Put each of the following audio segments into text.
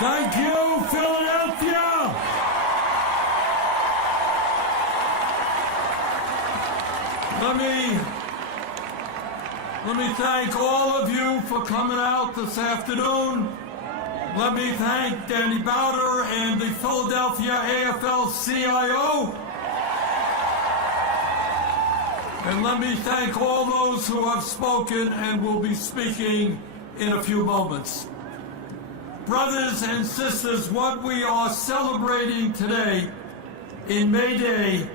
Thank you, Philadelphia! Let me thank all of you for coming out this afternoon. Let me thank Danny Bowder and the Philadelphia AFL-CIO. And let me thank all those who have spoken and will be speaking in a few moments. Brothers and sisters, what we are celebrating today in May Day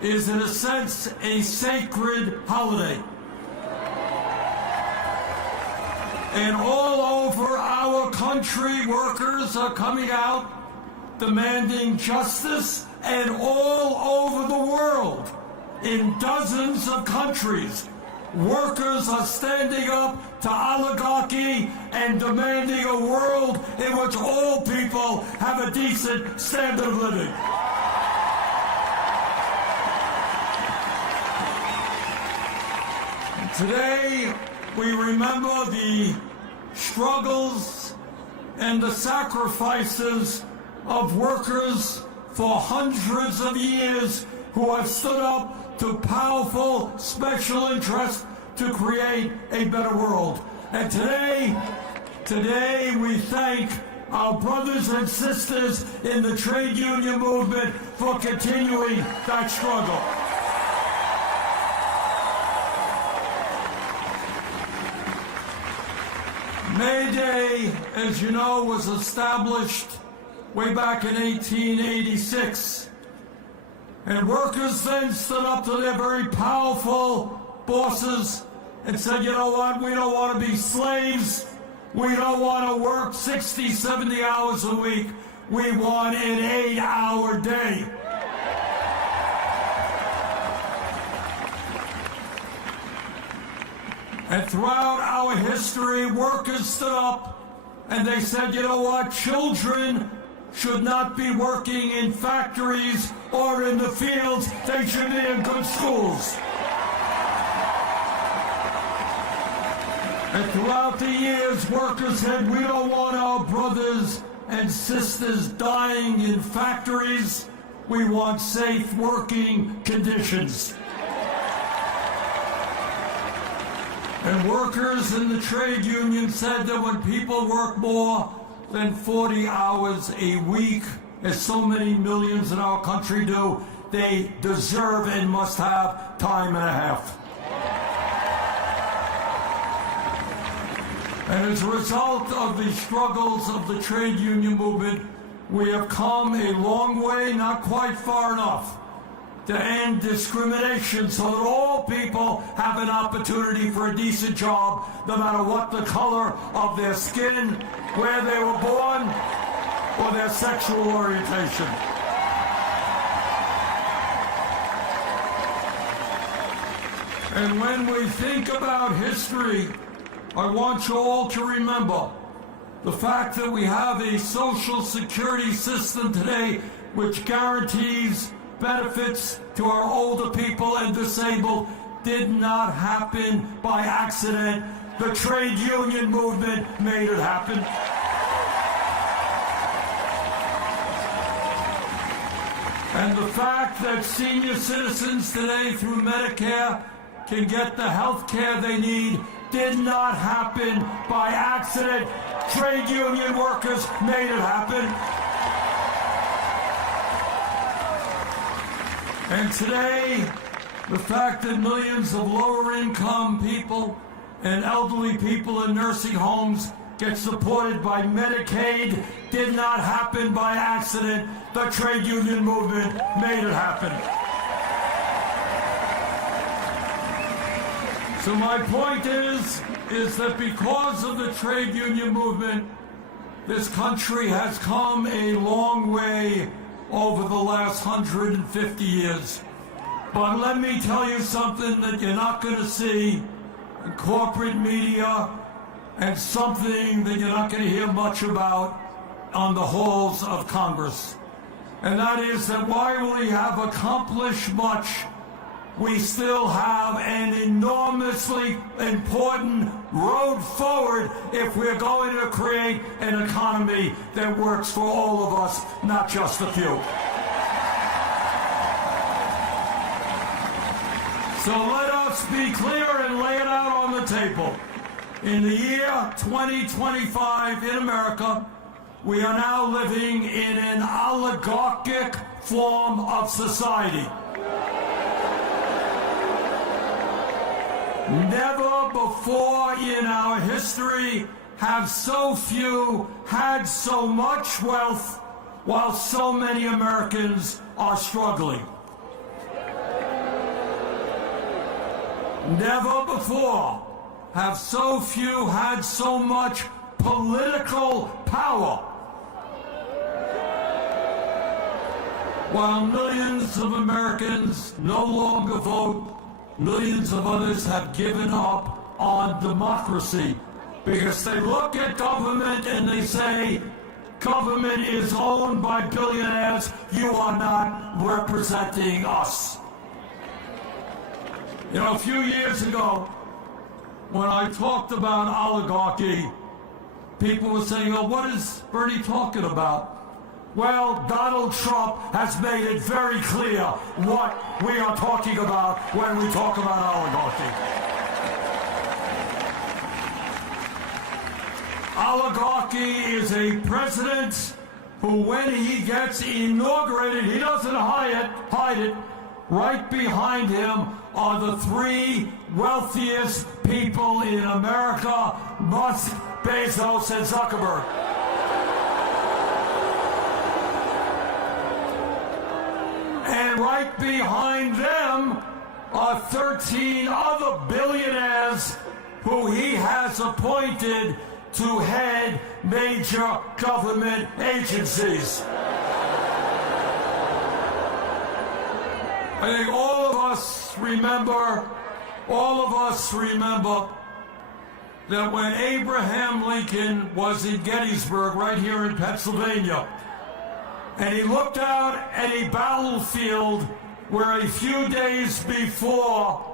is, in a sense, a sacred holiday. And all over our country, workers are coming out demanding justice, and all over the world, in dozens of countries, workers are standing up to oligarchy and demanding a world in which all people have a decent standard of living. Today, we remember the struggles and the sacrifices of workers for hundreds of years who have stood up to powerful special interests to create a better world. And today we thank our brothers and sisters in the trade union movement for continuing that struggle. May Day, as you know, was established way back in 1886. And workers then stood up to their very powerful bosses and said, you know what, we don't want to be slaves. We don't want to work 60, 70 hours a week. We want an 8-hour day. And throughout our history, workers stood up and they said, you know what, children should not be working in factories or in the fields. They should be in good schools. And throughout the years, workers said, we don't want our brothers and sisters dying in factories. We want safe working conditions. And workers in the trade union said that when people work more than 40 hours a week, as so many millions in our country do, they deserve and must have time and a half. And as a result of the struggles of the trade union movement, we have come a long way, not quite far enough, to end discrimination so that all people have an opportunity for a decent job, no matter what the color of their skin, where they were born, or their sexual orientation. And when we think about history, I want you all to remember the fact that we have a social security system today which guarantees benefits to our older people and disabled did not happen by accident. The trade union movement made it happen. And the fact that senior citizens today through Medicare can get the health care they need did not happen by accident. Trade union workers made it happen. And today, the fact that millions of lower-income people and elderly people in nursing homes get supported by Medicaid did not happen by accident. The trade union movement made it happen. So my point is that because of the trade union movement, this country has come a long way over the last 150 years. But let me tell you something that you're not going to see in corporate media, and something that you're not going to hear much about on the halls of Congress. And that is that while we have accomplished much we still have an enormously important road forward if we're going to create an economy that works for all of us, not just a few. So let us be clear and lay it out on the table. In the year 2025 in America, we are now living in an oligarchic form of society. Never before in our history have so few had so much wealth while so many Americans are struggling. Never before have so few had so much political power, while millions of Americans no longer vote. Millions of others have given up on democracy because they look at government and they say, government is owned by billionaires, you are not representing us. You know, a few years ago, when I talked about oligarchy, people were saying, oh, what is Bernie talking about? Well, Donald Trump has made it very clear what we are talking about when we talk about oligarchy. Oligarchy is a president who, when he gets inaugurated, he doesn't hide it. Right behind him are the three wealthiest people in America, Musk, Bezos, and Zuckerberg. And right behind them are 13 other billionaires who he has appointed to head major government agencies. I think all of us remember that when Abraham Lincoln was in Gettysburg, right here in Pennsylvania, and he looked out at a battlefield where a few days before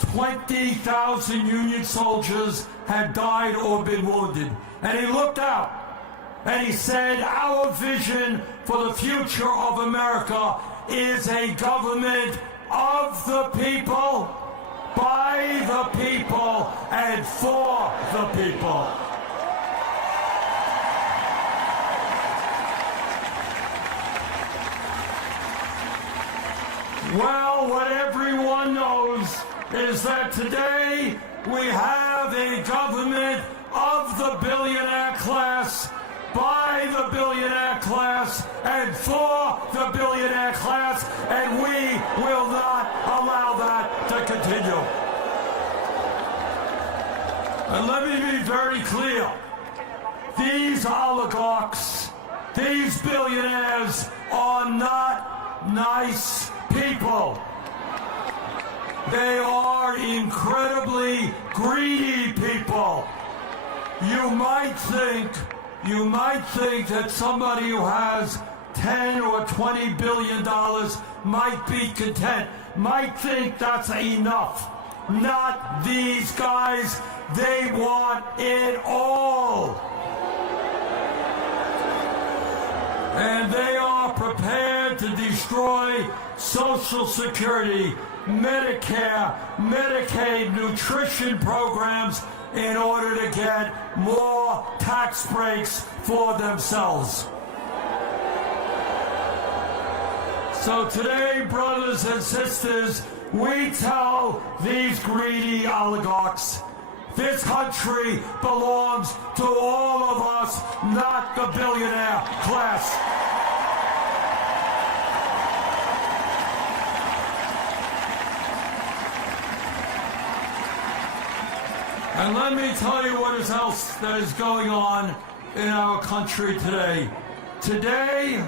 20,000 Union soldiers had died or been wounded. And he looked out and he said, our vision for the future of America is a government of the people, by the people, and for the people. Well, what everyone knows is that today we have a government of the billionaire class, by the billionaire class, and for the billionaire class, and we will not allow that to continue. And let me be very clear. These oligarchs, these billionaires are not nice people. They are incredibly greedy people. You might think that somebody who has 10 or 20 billion dollars might be content, might think that's enough. Not these guys. They want it all. And they are prepared to destroy Social Security, Medicare, Medicaid, nutrition programs in order to get more tax breaks for themselves. So today, brothers and sisters, we tell these greedy oligarchs, this country belongs to all of us, not the billionaire class. And let me tell you what else that is going on in our country today. Today,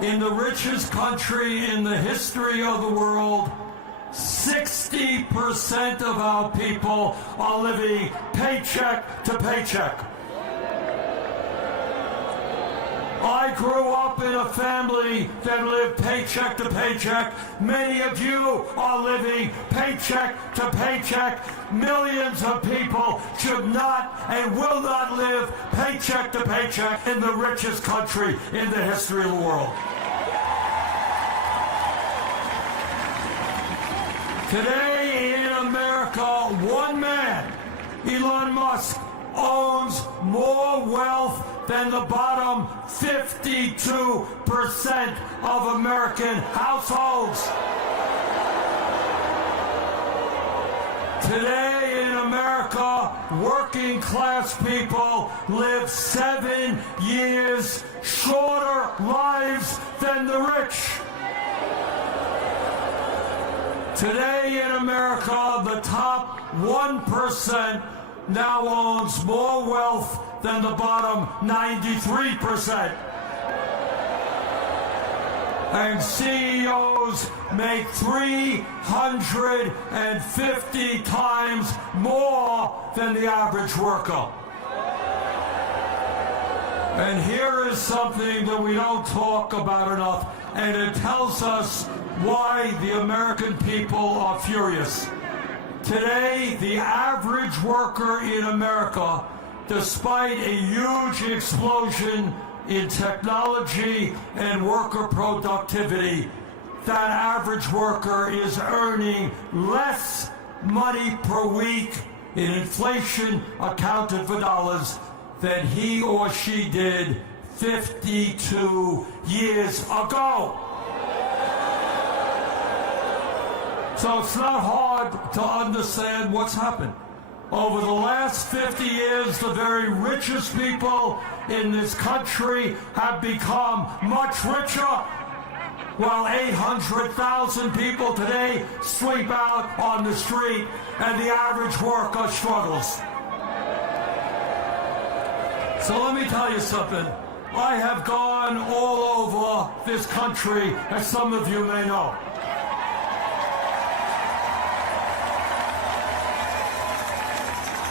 in the richest country in the history of the world, 60% of our people are living paycheck to paycheck. I grew up in a family that lived paycheck to paycheck. Many of you are living paycheck to paycheck. Millions of people should not and will not live paycheck to paycheck in the richest country in the history of the world. Today in America, one man, Elon Musk, owns more wealth than the bottom 52% of American households. Today in America, working class people live 7 years shorter lives than the rich. Today in America, the top 1% now owns more wealth than the bottom 93%. And CEOs make 350 times more than the average worker. And here is something that we don't talk about enough, and it tells us why the American people are furious. Today, the average worker in America, despite a huge explosion in technology and worker productivity, that average worker is earning less money per week in inflation accounted for dollars than he or she did 52 years ago. So it's not hard to understand what's happened. Over the last 50 years, the very richest people in this country have become much richer, while 800,000 people today sleep out on the street and the average worker struggles. So let me tell you something. I have gone all over this country, as some of you may know.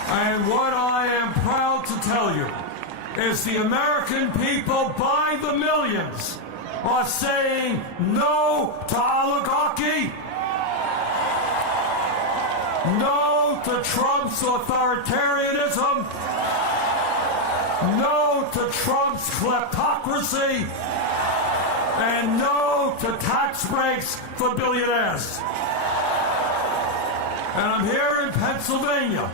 And what I am proud to tell you is the American people by the millions are saying no to oligarchy, no to Trump's authoritarianism, no to Trump's kleptocracy, and no to tax breaks for billionaires. And I'm here in Pennsylvania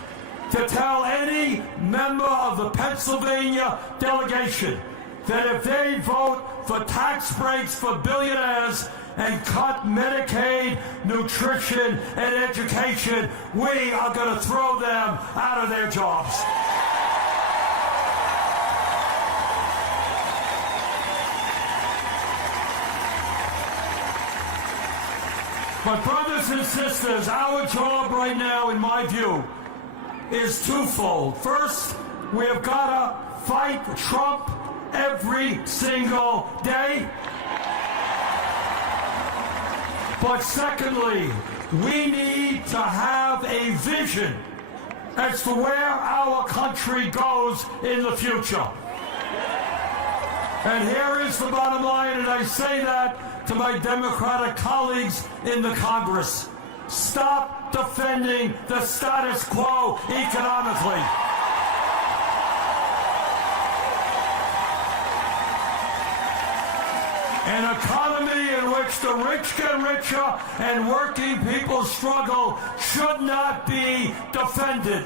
to tell any member of the Pennsylvania delegation that if they vote for tax breaks for billionaires and cut Medicaid, nutrition, and education, we are going to throw them out of their jobs. But brothers and sisters, our job right now, in my view, is twofold. First, we have got to fight Trump every single day. But secondly, we need to have a vision as to where our country goes in the future. And here is the bottom line, and I say that to my Democratic colleagues in the Congress. Stop defending the status quo economically. An economy in which the rich get richer and working people struggle should not be defended.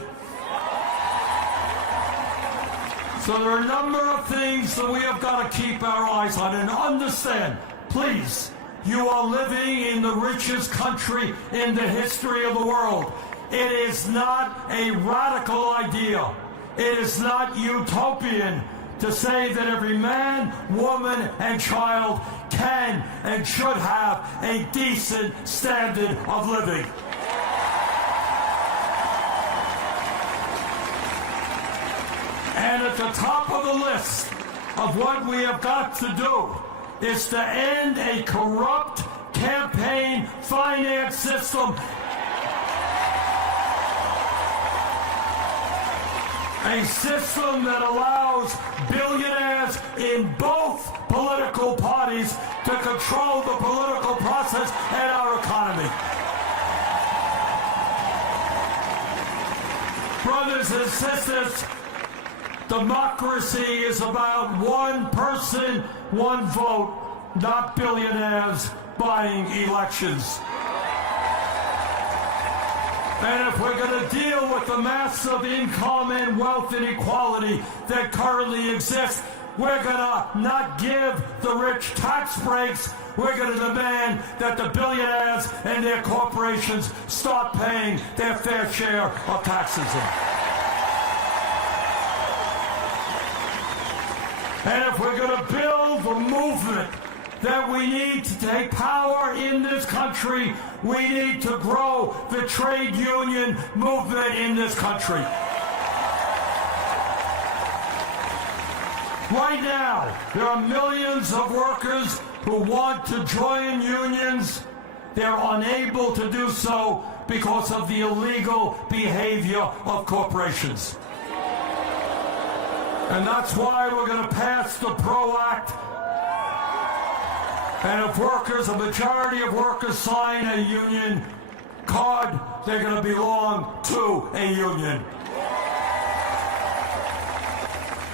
So there are a number of things that we have got to keep our eyes on and understand. Please, you are living in the richest country in the history of the world. It is not a radical idea. It is not utopian to say that every man, woman, and child can and should have a decent standard of living. And at the top of the list of what we have got to do is to end a corrupt campaign finance system A system that allows billionaires in both political parties to control the political process and our economy. Brothers and sisters, democracy is about one person, one vote, not billionaires buying elections. And if we're going to deal with the massive income and wealth inequality that currently exists, we're going to not give the rich tax breaks. We're going to demand that the billionaires and their corporations start paying their fair share of taxes. And if we're going to build the movement that we need to take power in this country, we need to grow the trade union movement in this country. Right now, there are millions of workers who want to join unions. They're unable to do so because of the illegal behavior of corporations. And that's why we're going to pass the PRO Act. And if workers, a majority of workers sign a union card, they're going to belong to a union.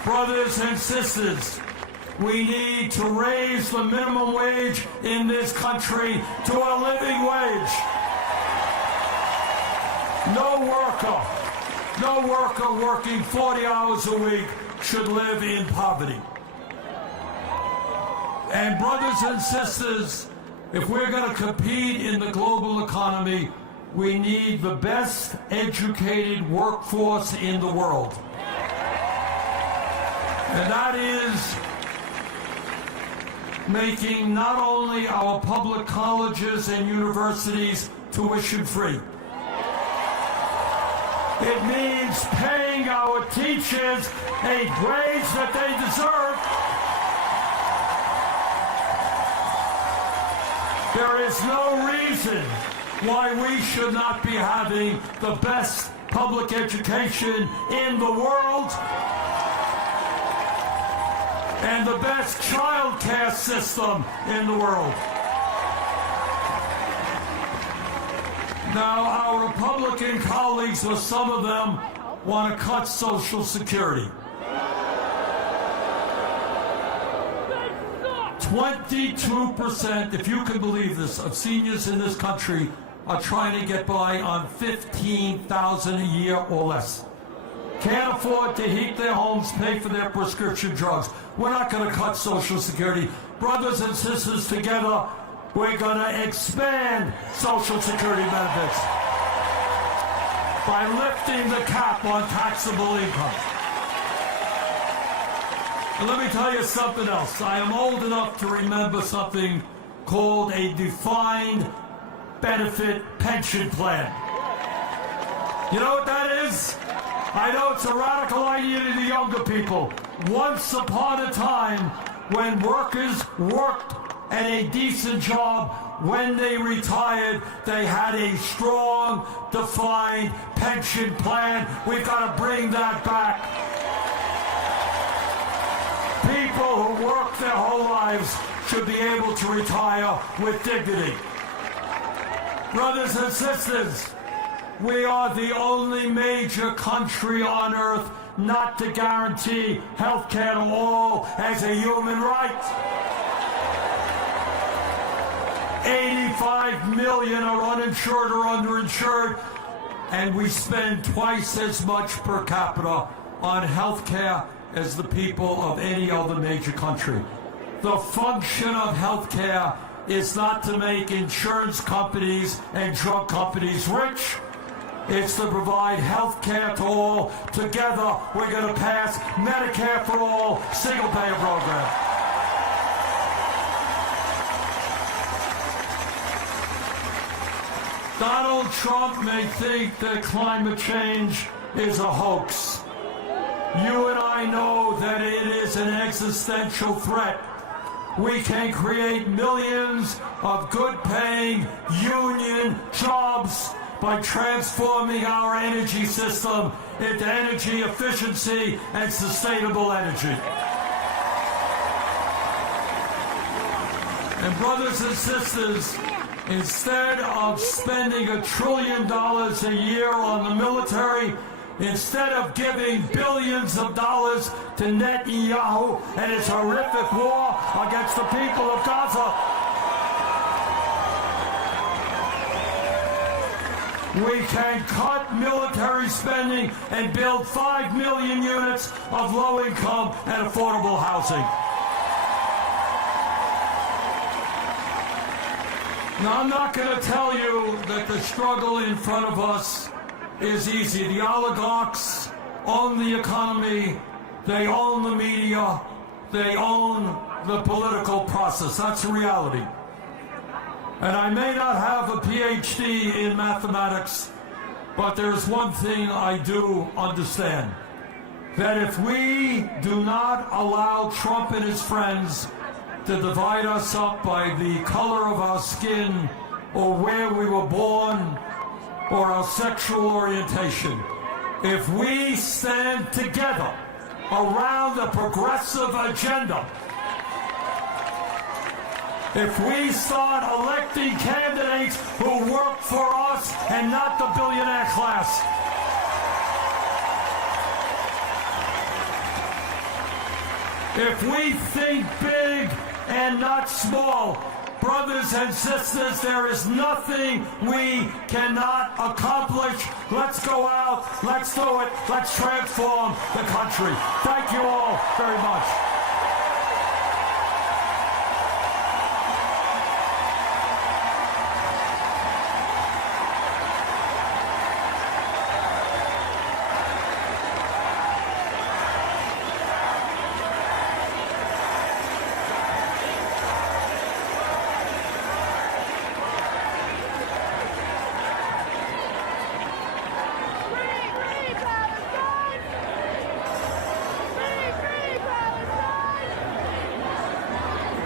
Brothers and sisters, we need to raise the minimum wage in this country to a living wage. No worker working 40 hours a week should live in poverty. And brothers and sisters, if we're going to compete in the global economy, we need the best educated workforce in the world. And that is making not only our public colleges and universities tuition free. It means paying our teachers a wage that they deserve. There is no reason why we should not be having the best public education in the world and the best child care system in the world. Now, our Republican colleagues, or some of them, want to cut Social Security. 22%, if you can believe this, of seniors in this country are trying to get by on $15,000 a year or less. Can't afford to heat their homes, pay for their prescription drugs. We're not going to cut Social Security. Brothers and sisters, together, we're going to expand Social Security benefits by lifting the cap on taxable income. And let me tell you something else. I am old enough to remember something called a defined benefit pension plan. You know what that is? I know it's a radical idea to the younger people. Once upon a time, when workers worked at a decent job, when they retired, they had a strong, defined pension plan. We've got to bring that back. People who work their whole lives should be able to retire with dignity. Brothers and sisters, we are the only major country on earth not to guarantee health care to all as a human right. 85 million are uninsured or underinsured, and we spend twice as much per capita on health care as the people of any other major country. The function of health care is not to make insurance companies and drug companies rich. It's to provide health care to all. Together, we're going to pass Medicare for all, single-payer program. Donald Trump may think that climate change is a hoax. You and I know that it is an existential threat. We can create millions of good-paying union jobs by transforming our energy system into energy efficiency and sustainable energy. And brothers and sisters, instead of spending $1 trillion a year on the military, instead of giving billions of dollars to Netanyahu and his horrific war against the people of Gaza, we can cut military spending and build 5 million units of low-income and affordable housing. Now, I'm not going to tell you that the struggle in front of us is easy. The oligarchs own the economy, they own the media, they own the political process. That's the reality. And I may not have a PhD in mathematics, but there's one thing I do understand. That if we do not allow Trump and his friends to divide us up by the color of our skin or where we were born or our sexual orientation, if we stand together around a progressive agenda, if we start electing candidates who work for us and not the billionaire class, if we think big and not small, brothers and sisters, there is nothing we cannot accomplish. Let's go out, let's do it, let's transform the country. Thank you all very much.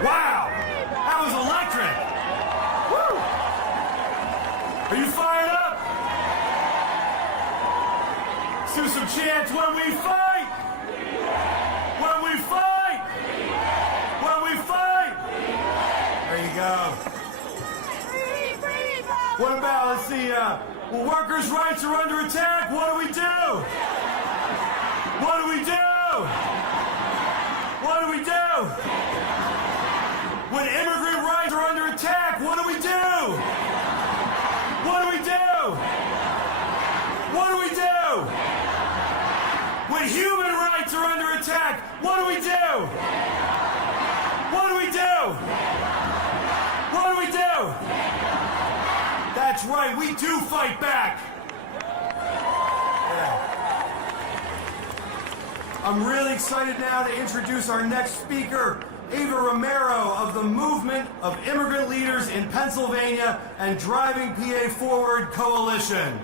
Wow! That was electric! Woo! Are you fired up? Let's do some chants when we fight! When we fight! When we fight! There you go. What about, let's see, when workers' rights are under attack, what do we do? What do we do? What do we do? When immigrant rights are under attack, what do we do? What do we do? What do we do? When human rights are under attack, what do we do? What do we do? What do we do? That's right, we do fight back. Yeah. I'm really excited now to introduce our next speaker, Ava Romero of the Movement of Immigrant Leaders in Pennsylvania and Driving PA Forward Coalition.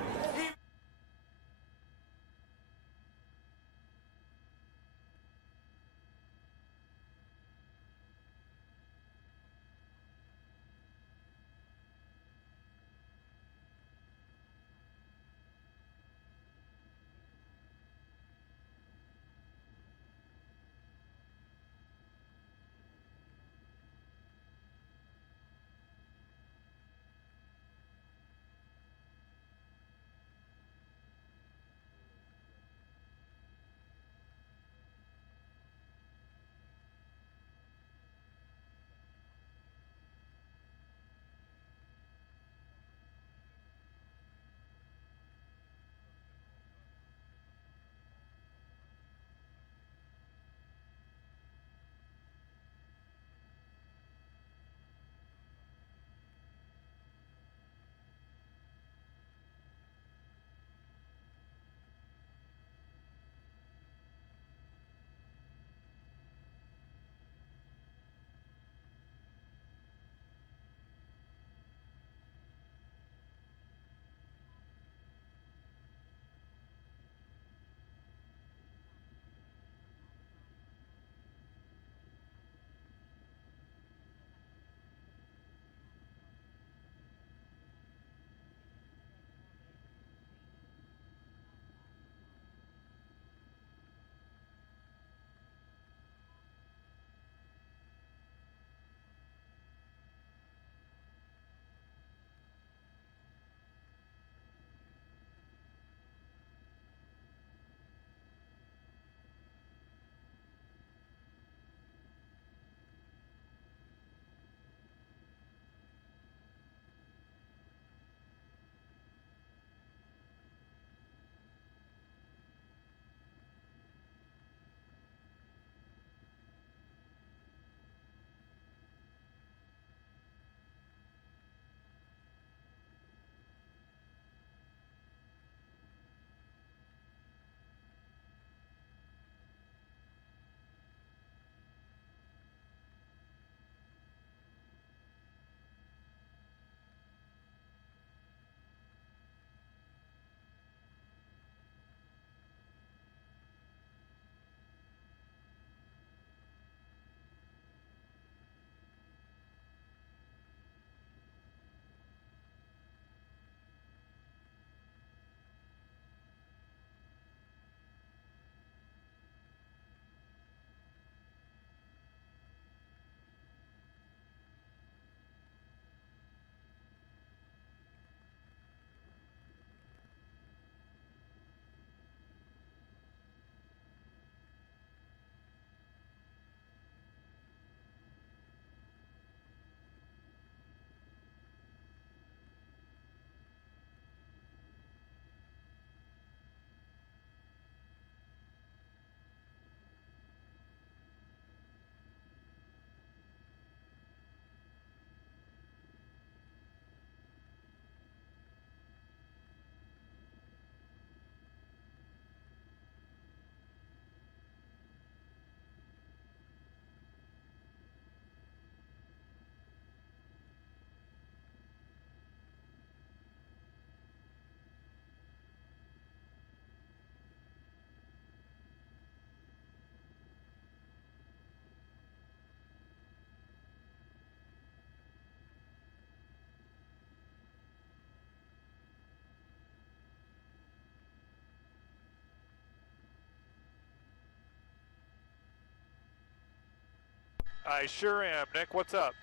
I sure am. Nick, what's up?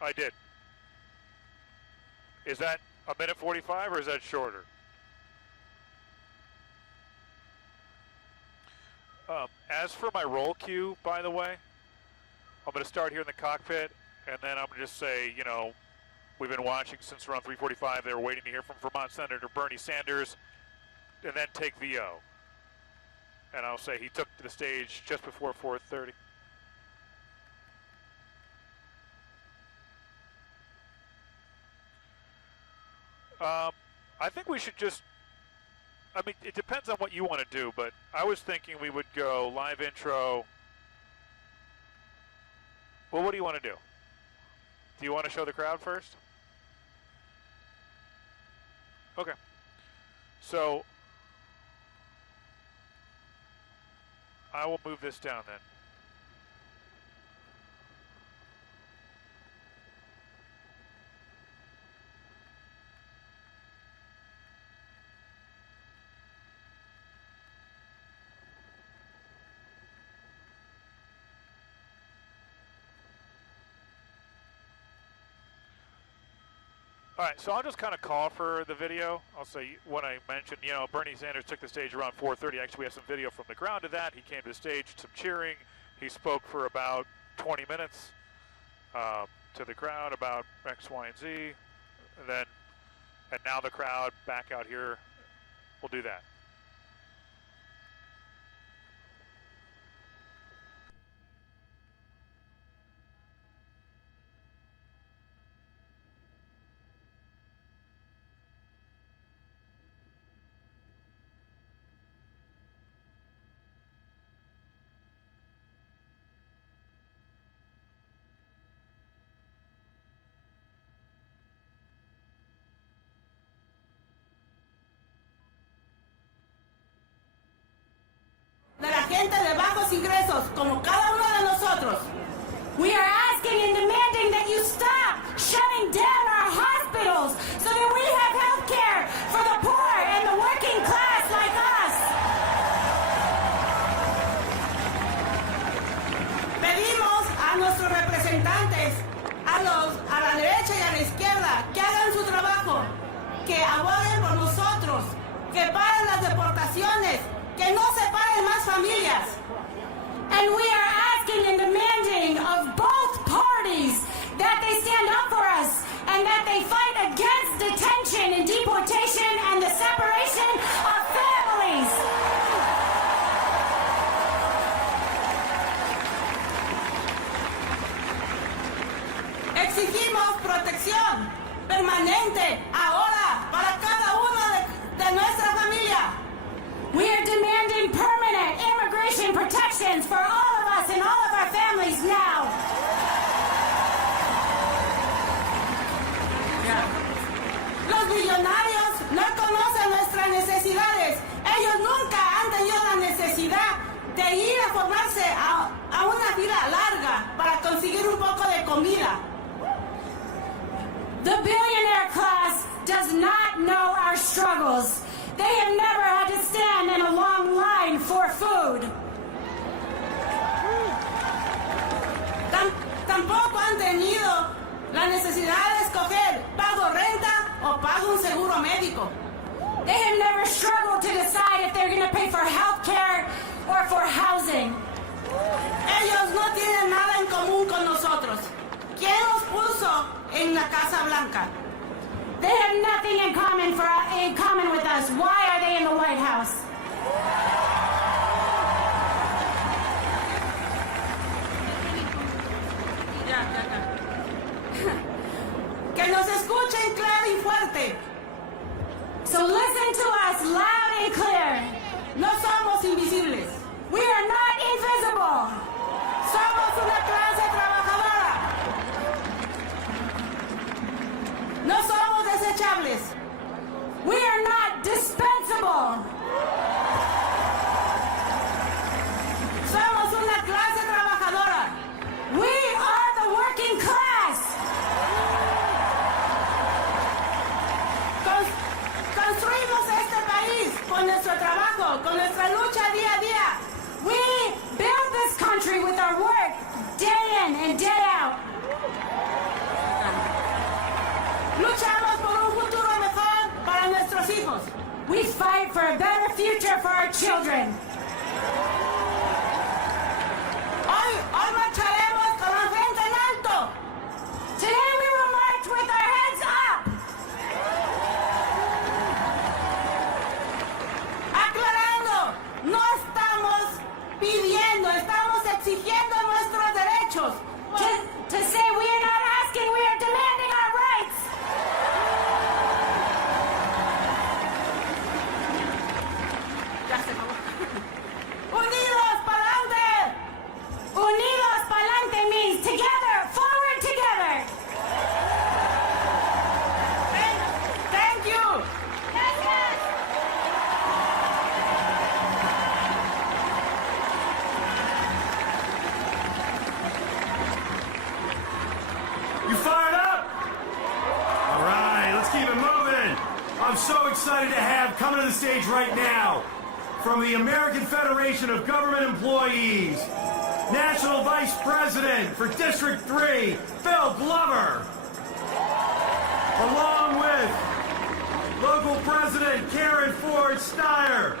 I did. Is that a minute 45 or is that shorter? As for my roll cue, by the way, I'm going to start here in the cockpit, and then I'm going to just say, you know, we've been watching since around 3:45. They were waiting to hear from Vermont Senator Bernie Sanders, and then take VO. And I'll say he took to the stage just before 4:30. I think we should just, I mean, it depends on what you want to do, but I was thinking we would go live intro. Well, what do you want to do? Do you want to show the crowd first? Okay. So, I will move this down then. All right, so I'll just kind of call for the video. I'll say when I mentioned, you know, Bernie Sanders took the stage around 4:30. Actually, we have some video from the ground of that. He came to the stage, some cheering. He spoke for about 20 minutes to the crowd about X, Y, and Z. And now the crowd back out here will do that. De la gente de bajos ingresos, como cada uno de nosotros. We are asking and demanding that you stop shutting down our hospitals so that we have health care for the poor and the working class like us. Pedimos a nuestros representantes, a la derecha y a la izquierda, que hagan su trabajo, que aboguen por nosotros, que paren las deportaciones, que no separen más familias. And we are asking and demanding of both parties that they stand up for us and that they fight against detention and deportation and the separation of families. Exigimos protección permanente ahora para cada uno de nuestra familia. We are demanding permanent immigration protections for all of us and all of our families now. Los millonarios no conocen nuestras necesidades. Ellos nunca han tenido la necesidad de ir a formarse a una fila larga para conseguir un poco de comida. The billionaire class does not know our struggles. They have never had to stand in a long line for food. Tampoco han tenido la necesidad de escoger pago renta o pago un seguro médico. They have never struggled to decide if they're going to pay for health care or for housing. Ellos no tienen nada en común con nosotros. ¿Quién los puso en la Casa Blanca? They have nothing in common with us. Why are they in the White House? Que nos escuchen claro y fuerte. So listen to us loud and clear. No somos invisibles. We are not invisible. Somos una clase trabajadora. No somos desechables. We are not dispensable. Somos una clase trabajadora. We are the working class. Construimos este país con nuestro trabajo, con nuestra lucha día a día. We build this country with our work, day in and day out. Luchamos por un futuro mejor para nuestros hijos. We fight for a better future for our children. Hoy marcharemos con la frente en alto. Today we will march with our heads up. Aclarando, no estamos pidiendo, estamos exigiendo nuestros derechos. To say we are not asking, we are demanding our rights. Ya se acabó. Unidos pa'lante. Unidos pa'lante means together, forward together. Thank you. Gracias. You fired up? All right, let's keep it moving. I'm so excited to have coming to the stage right now from the American Federation of Government Employees, National Vice President for District 3, Phil Glover, along with Local President Karen Ford Steyer.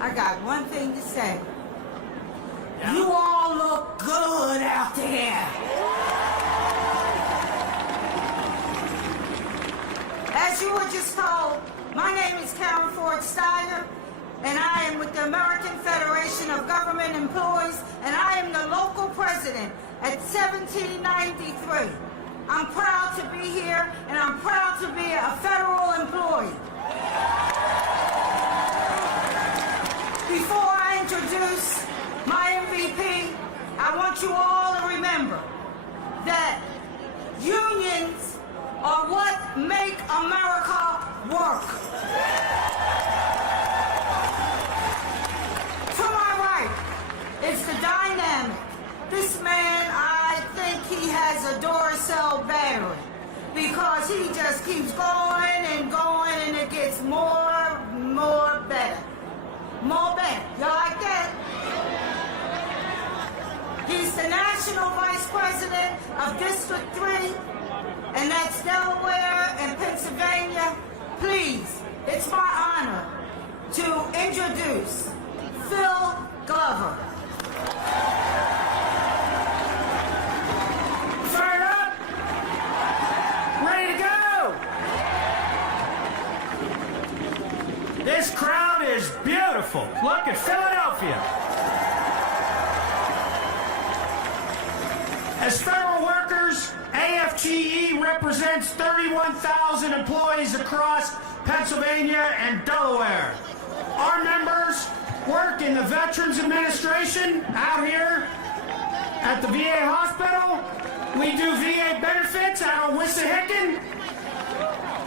I got one thing to say. You all look good out there. As you were just told, my name is Karen Ford Steyer, and I am with the American Federation of Government Employees, and I am the local president at 1793. I'm proud to be here, and I'm proud to be a federal employee. Before I introduce my MVP, I want you all to remember that unions are what make America work. To my right is the dynamic. This man, I think he has a Duracell battery because he just keeps going and it gets more better. More better. You like that? He's the National Vice President of District 3, and that's Delaware and Pennsylvania. Please, it's my honor to introduce Phil Glover. Fired up? Ready to go? This crowd is beautiful. Look at Philadelphia. As federal workers, AFGE represents 31,000 employees across Pennsylvania and Delaware. Our members work in the Veterans Administration out here at the VA hospital. We do VA benefits out on Wissahickon.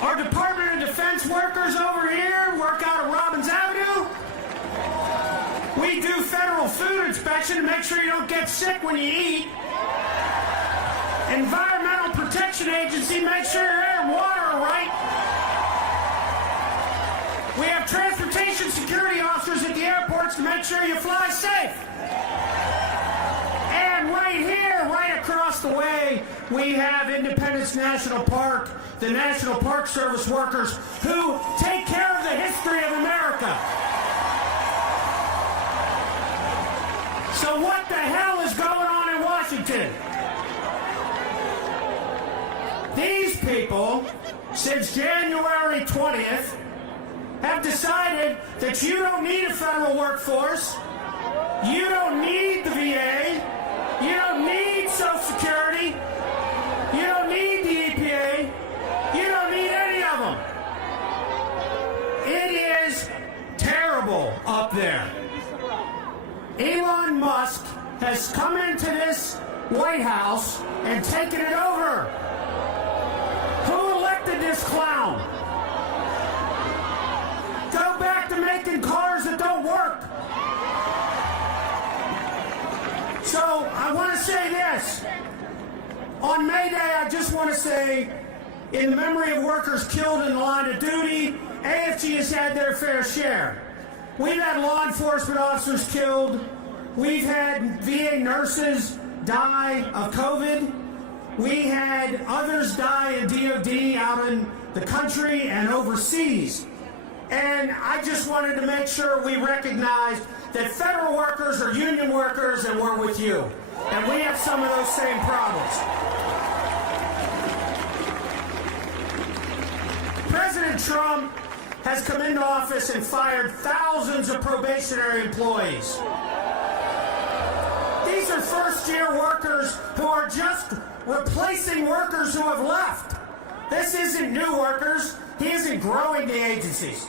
Our Department of Defense workers over here work out of Robbins Avenue. We do federal food inspection to make sure you don't get sick when you eat. Environmental Protection Agency makes sure your air and water are right. We have transportation security officers at the airports to make sure you fly safe. And right here, right across the way, we have Independence National Park, the National Park Service workers who take care of the history of America. So what the hell is going on in Washington? These people, since January 20th, have decided that you don't need a federal workforce, you don't need the VA, you don't need Social Security, you don't need the EPA, you don't need any of them. It is terrible up there. Elon Musk has come into this White House and taken it over. Who elected this clown? Go back to making cars that don't work. So I want to say this. On May Day, I just want to say, in memory of workers killed in the line of duty, AFG has had their fair share. We've had law enforcement officers killed. We've had VA nurses die of COVID. We had others die in DOD out in the country and overseas. And I just wanted to make sure we recognized that federal workers are union workers and we're with you. And we have some of those same problems. President Trump has come into office and fired thousands of probationary employees. These are first-year workers who are just replacing workers who have left. This isn't new workers. He isn't growing the agencies.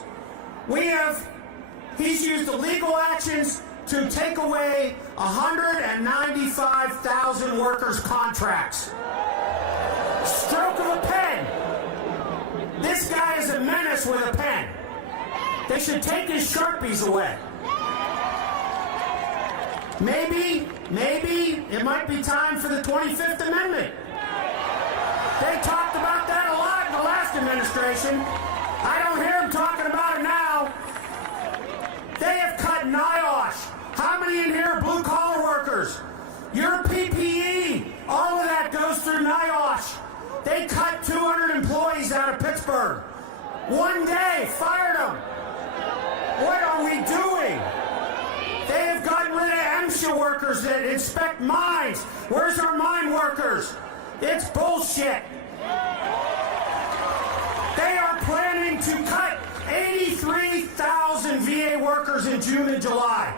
He's used illegal actions to take away 195,000 workers' contracts. Stroke of a pen. This guy is a menace with a pen. They should take his Sharpies away. Maybe it might be time for the 25th Amendment. They talked about that a lot in the last administration. I don't hear them talking about it now. They have cut NIOSH. How many in here are blue-collar workers? Your PPE, all of that goes through NIOSH. They cut 200 employees out of Pittsburgh. One day, fired them. What are we doing? They have gotten rid of MSHA workers that inspect mines. Where's our mine workers? It's bullshit. They are planning to cut 83,000 VA workers in June and July.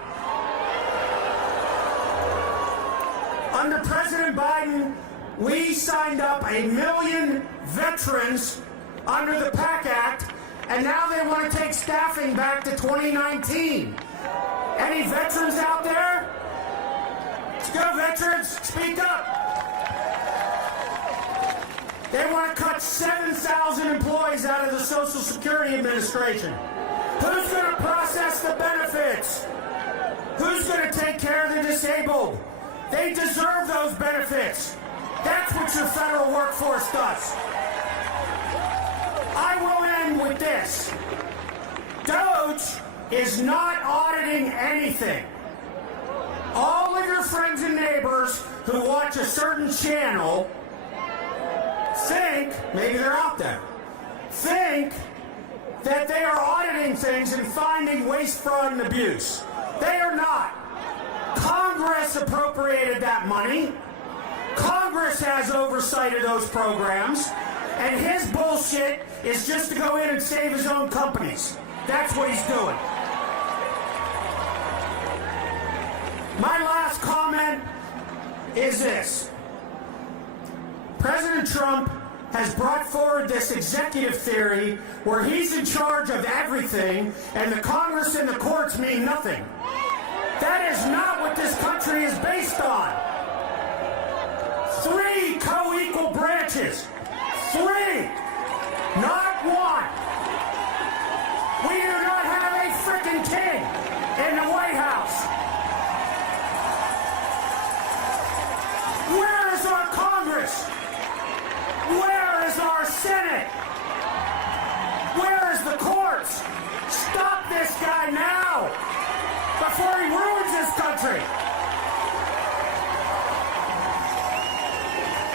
Under President Biden, we signed up 1 million veterans under the PAC Act, and now they want to take staffing back to 2019. Any veterans out there? Let's go, veterans. Speak up. They want to cut 7,000 employees out of the Social Security Administration. Who's going to process the benefits? Who's going to take care of the disabled? They deserve those benefits. That's what your federal workforce does. I will end with this. DOGE is not auditing anything. All of your friends and neighbors who watch a certain channel think, maybe they're out there, think that they are auditing things and finding waste, fraud, and abuse. They are not. Congress appropriated that money. Congress has oversight of those programs. And his bullshit is just to go in and save his own companies. That's what he's doing. My last comment is this. President Trump has brought forward this executive theory where he's in charge of everything and the Congress and the courts mean nothing. That is not what this country is based on. 3 co-equal branches. 3, not 1. We do not have a frickin' king in the White House. Where is our Congress? Where is our Senate? Where is the courts? Stop this guy now before he ruins this country.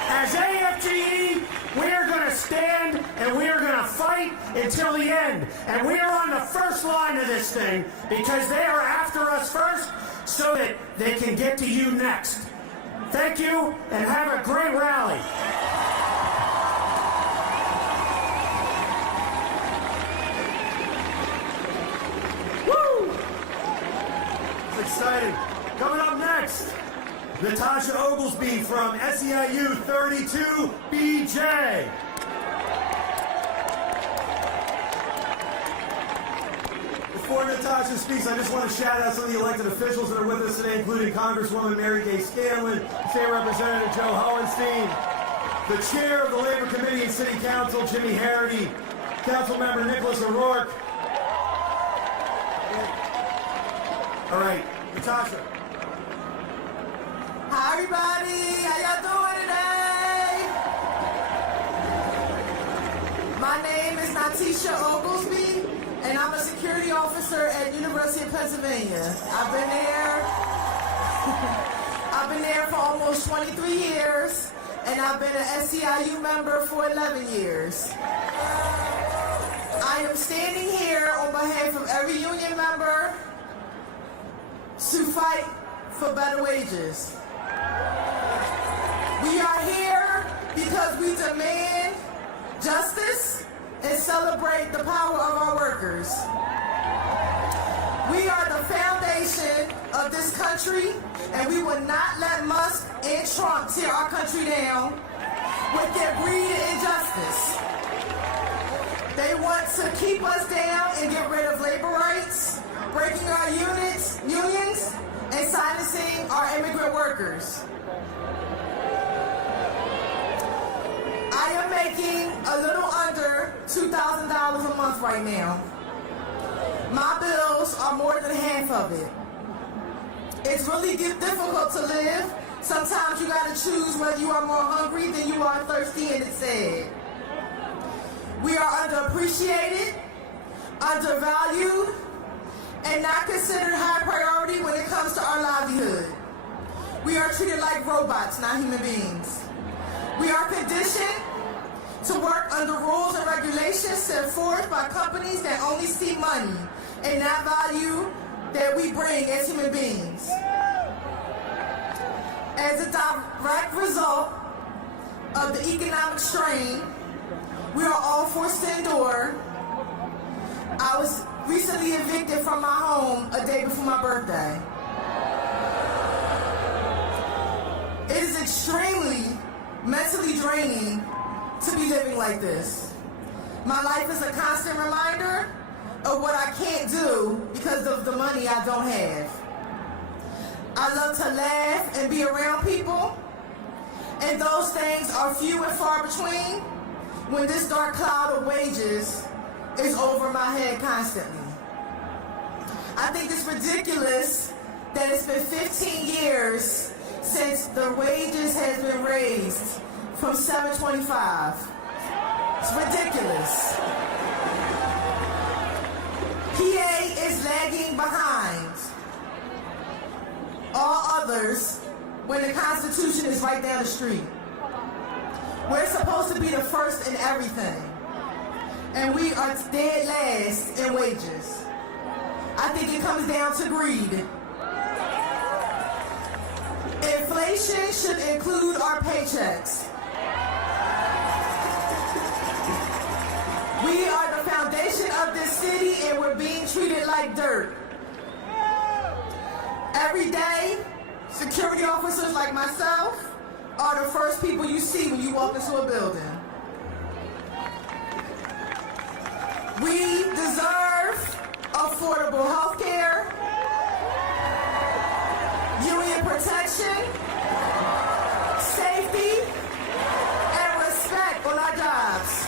As AFGE, we are going to stand and we are going to fight until the end. And we are on the first line of this thing because they are after us first so that they can get to you next. Thank you and have a great rally. Woo! It's exciting. Coming up next, Natasha Oglesby from SEIU 32BJ. Before Natasha speaks, I just want to shout out some of the elected officials that are with us today, including Congresswoman Mary Gay Scanlon, State Representative Joe Hohenstein, the Chair of the Labor Committee and City Council, Jimmy Harity, Councilmember Nicholas O'Rourke. All right, Natasha. Hi everybody, how y'all doing today? Letitia Oglesby, and I'm a security officer at University of Pennsylvania. I've been there for almost 23 years, and I've been an SEIU member for 11 years. I am standing here on behalf of every union member to fight for better wages. We are here because we demand justice and celebrate the power of our workers. We are the foundation of this country, and we will not let Musk and Trump tear our country down with their greed and injustice. They want to keep us down and get rid of labor rights, breaking our unions, and silencing our immigrant workers. I am making a little under $2,000 a month right now. My bills are more than half of it. It's really difficult to live. Sometimes you gotta choose whether you are more hungry than you are thirsty, and it's sad. We are underappreciated, undervalued, and not considered high priority when it comes to our livelihood. We are treated like robots, not human beings. We are conditioned to work under rules and regulations set forth by companies that only see money and not value that we bring as human beings. As a direct result of the economic strain we are all forced to endure, I was recently evicted from my home a day before my birthday. It is extremely mentally draining to be living like this. My life is a constant reminder of what I can't do because of the money I don't have. I love to laugh and be around people, and those things are few and far between when this dark cloud of wages is over my head constantly. I think it's ridiculous that it's been 15 years since the wages has been raised from $7.25. It's ridiculous. PA is lagging behind all others when the Constitution is right down the street. We're supposed to be the first in everything, and we are dead last in wages. I think it comes down to greed. Inflation should include our paychecks. We are the foundation of this city, and we're being treated like dirt. Every day, security officers like myself are the first people you see when you walk into a building. We deserve affordable health care, union protection, safety, and respect on our jobs.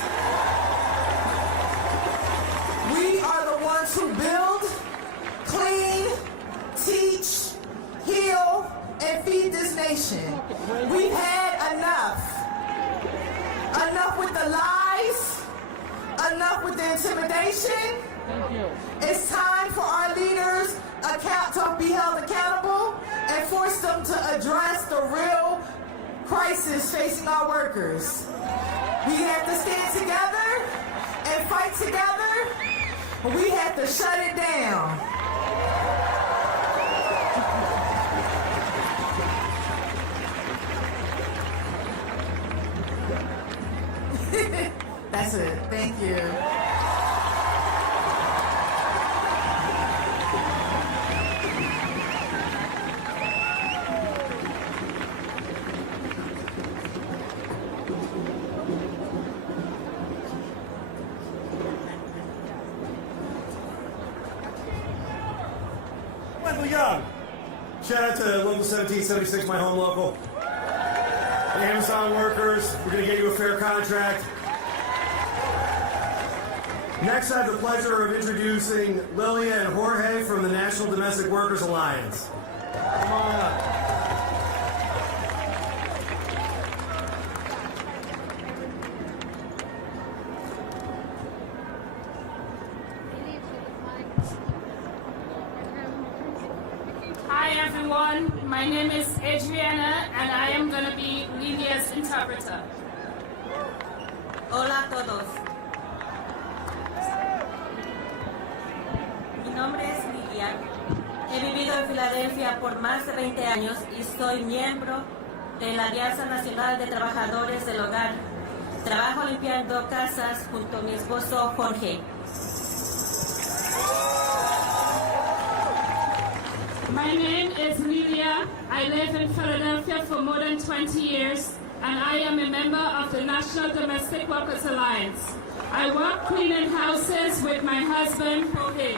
We are the ones who build, clean, teach, heal, and feed this nation. We've had enough. Enough with the lies, enough with the intimidation. It's time for our leaders to be held accountable and force them to address the real crisis facing our workers. We have to stand together and fight together. We have to shut it down. That's it. Thank you. Wendell Young. Shout out to Local 1776, my home local. The Amazon workers, we're going to get you a fair contract. Next, I have the pleasure of introducing Lilia and Jorge from the National Domestic Workers Alliance. Come on up. My name is Adriana, and I am going to be Lidia's interpreter. Hola a todos. Mi nombre es Lidia. He vivido en Filadelfia por más de 20 años y soy miembro de la Alianza Nacional de Trabajadores del Hogar. Trabajo limpiando casas junto a mi esposo Jorge. My name is Lilia. I live in Philadelphia for more than 20 years, and I am a member of the National Domestic Workers Alliance. I work cleaning houses with my husband, Jorge.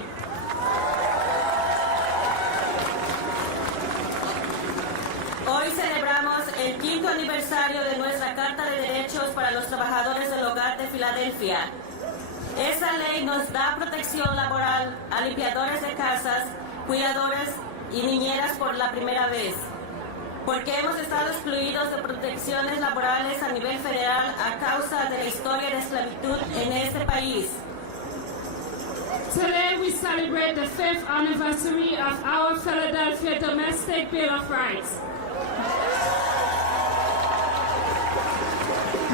Hoy celebramos el 5º aniversario de nuestra Carta de Derechos para los Trabajadores del Hogar de Filadelfia. Esa ley nos da protección laboral a limpiadores de casas, cuidadores y niñeras por la primera vez, porque hemos estado excluidos de protecciones laborales a nivel federal a causa de la historia de esclavitud en este país. Today we celebrate the 5th anniversary of our Philadelphia Domestic Bill of Rights.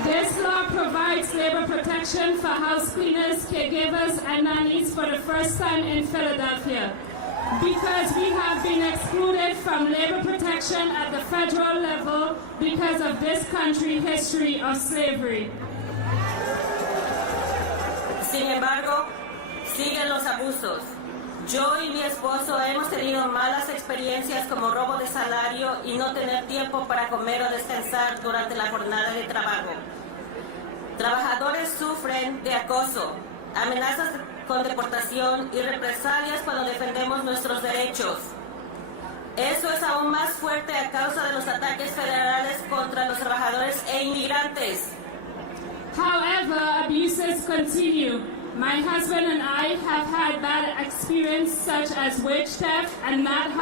This law provides labor protection for house cleaners, caregivers, and nannies for the first time in Philadelphia, because we have been excluded from labor protection at the federal level because of this country's history of slavery. Sin embargo, siguen los abusos. Yo y mi esposo hemos tenido malas experiencias como robo de salario y no tener tiempo para comer o descansar durante la jornada de trabajo. Trabajadores sufren de acoso, amenazas con deportación y represalias cuando defendemos nuestros derechos. Eso es aún más fuerte a causa de los ataques federales contra los trabajadores e inmigrantes. However, abuses continue. My husband and I have had bad experiences such as wage theft and not